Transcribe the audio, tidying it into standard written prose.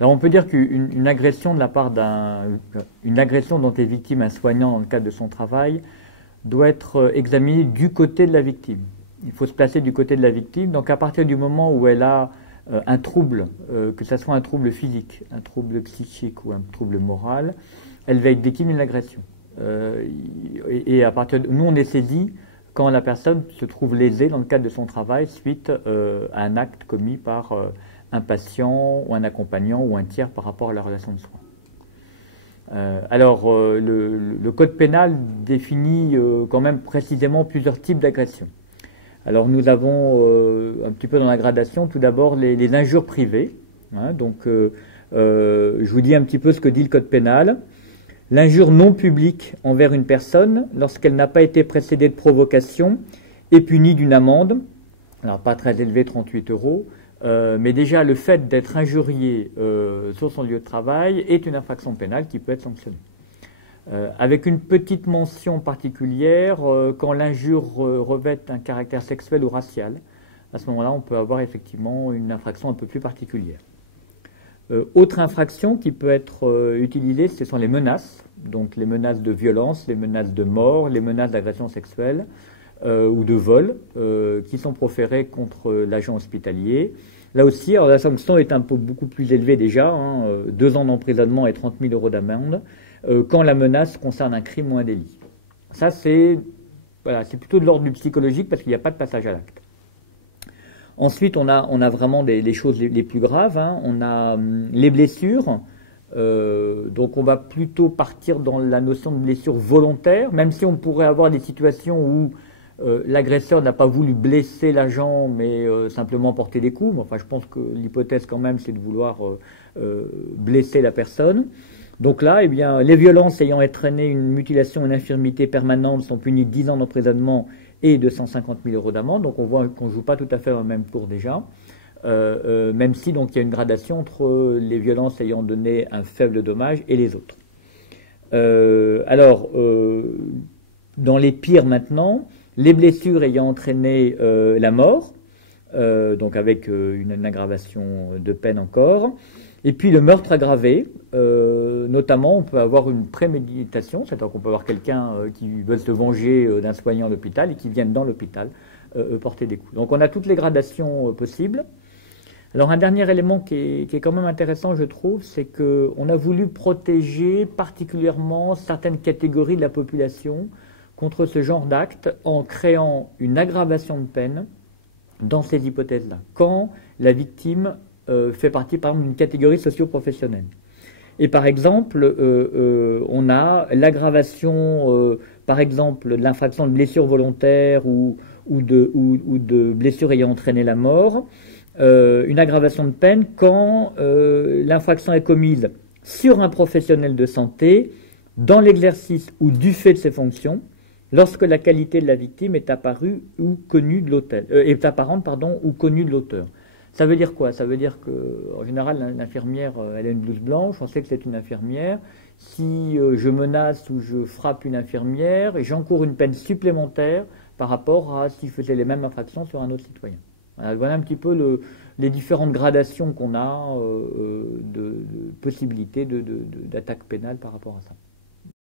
Alors on peut dire qu'une agression de la part une agression dont est victime un soignant dans le cadre de son travail doit être examinée du côté de la victime. Il faut se placer du côté de la victime. Donc à partir du moment où elle a un trouble, que ce soit un trouble physique, un trouble psychique ou un trouble moral, elle va être victime d'une agression. Et à partir de nous, on est saisi quand la personne se trouve lésée dans le cadre de son travail suite à un acte commis par un patient ou un accompagnant ou un tiers par rapport à la relation de soins. Le code pénal définit quand même précisément plusieurs types d'agressions. Alors nous avons un petit peu dans la gradation tout d'abord les injures privées. Je vous dis un petit peu ce que dit le code pénal. L'injure non publique envers une personne lorsqu'elle n'a pas été précédée de provocation est punie d'une amende, alors pas très élevée, 38 €, mais déjà le fait d'être injurié sur son lieu de travail est une infraction pénale qui peut être sanctionnée. Avec une petite mention particulière, quand l'injure revêt un caractère sexuel ou racial, à ce moment-là, on peut avoir effectivement une infraction un peu plus particulière. Autre infraction qui peut être utilisée, ce sont les menaces, donc les menaces de violence, les menaces de mort, les menaces d'agression sexuelle ou de vol qui sont proférées contre l'agent hospitalier. Là aussi, alors la sanction est un peu beaucoup plus élevée déjà, 2 ans d'emprisonnement et 30 000 € d'amende, quand la menace concerne un crime ou un délit. Ça, c'est plutôt de l'ordre du psychologique parce qu'il n'y a pas de passage à l'acte. Ensuite, on a vraiment les choses les plus graves. On a les blessures. Donc, on va plutôt partir dans la notion de blessure volontaire, même si on pourrait avoir des situations où l'agresseur n'a pas voulu blesser l'agent, mais simplement porter des coups. Enfin, je pense que l'hypothèse, quand même, c'est de vouloir blesser la personne. Donc là, eh bien, les violences ayant entraîné une mutilation ou une infirmité permanente sont punies de 10 ans d'emprisonnement et de 150 000 € d'amende. Donc on voit qu'on ne joue pas tout à fait dans le même tour déjà, même si donc il y a une gradation entre les violences ayant donné un faible dommage et les autres. Dans les pires maintenant, les blessures ayant entraîné la mort, donc avec une aggravation de peine encore, et puis le meurtre aggravé, notamment on peut avoir une préméditation, c'est-à-dire qu'on peut avoir quelqu'un qui veut se venger d'un soignant à l'hôpital et qui vient dans l'hôpital porter des coups. Donc on a toutes les gradations possibles. Alors un dernier élément qui est quand même intéressant, je trouve, c'est qu'on a voulu protéger particulièrement certaines catégories de la population contre ce genre d'actes en créant une aggravation de peine dans ces hypothèses-là, quand la victime fait partie, par exemple, d'une catégorie socio-professionnelle. Et par exemple, on a l'aggravation, par exemple, de l'infraction de blessure volontaire ou de blessure ayant entraîné la mort, une aggravation de peine quand l'infraction est commise sur un professionnel de santé, dans l'exercice ou du fait de ses fonctions, lorsque la qualité de la victime est apparue ou connue de l'auteur, est apparente, ou connue de l'auteur. Ça veut dire quoi? Ça veut dire qu'en général, l'infirmière, elle a une blouse blanche, on sait que c'est une infirmière. Si je menace ou je frappe une infirmière, j'encours une peine supplémentaire par rapport à si je faisais les mêmes infractions sur un autre citoyen. Voilà un petit peu les différentes gradations qu'on a de possibilités d'attaque pénale par rapport à ça.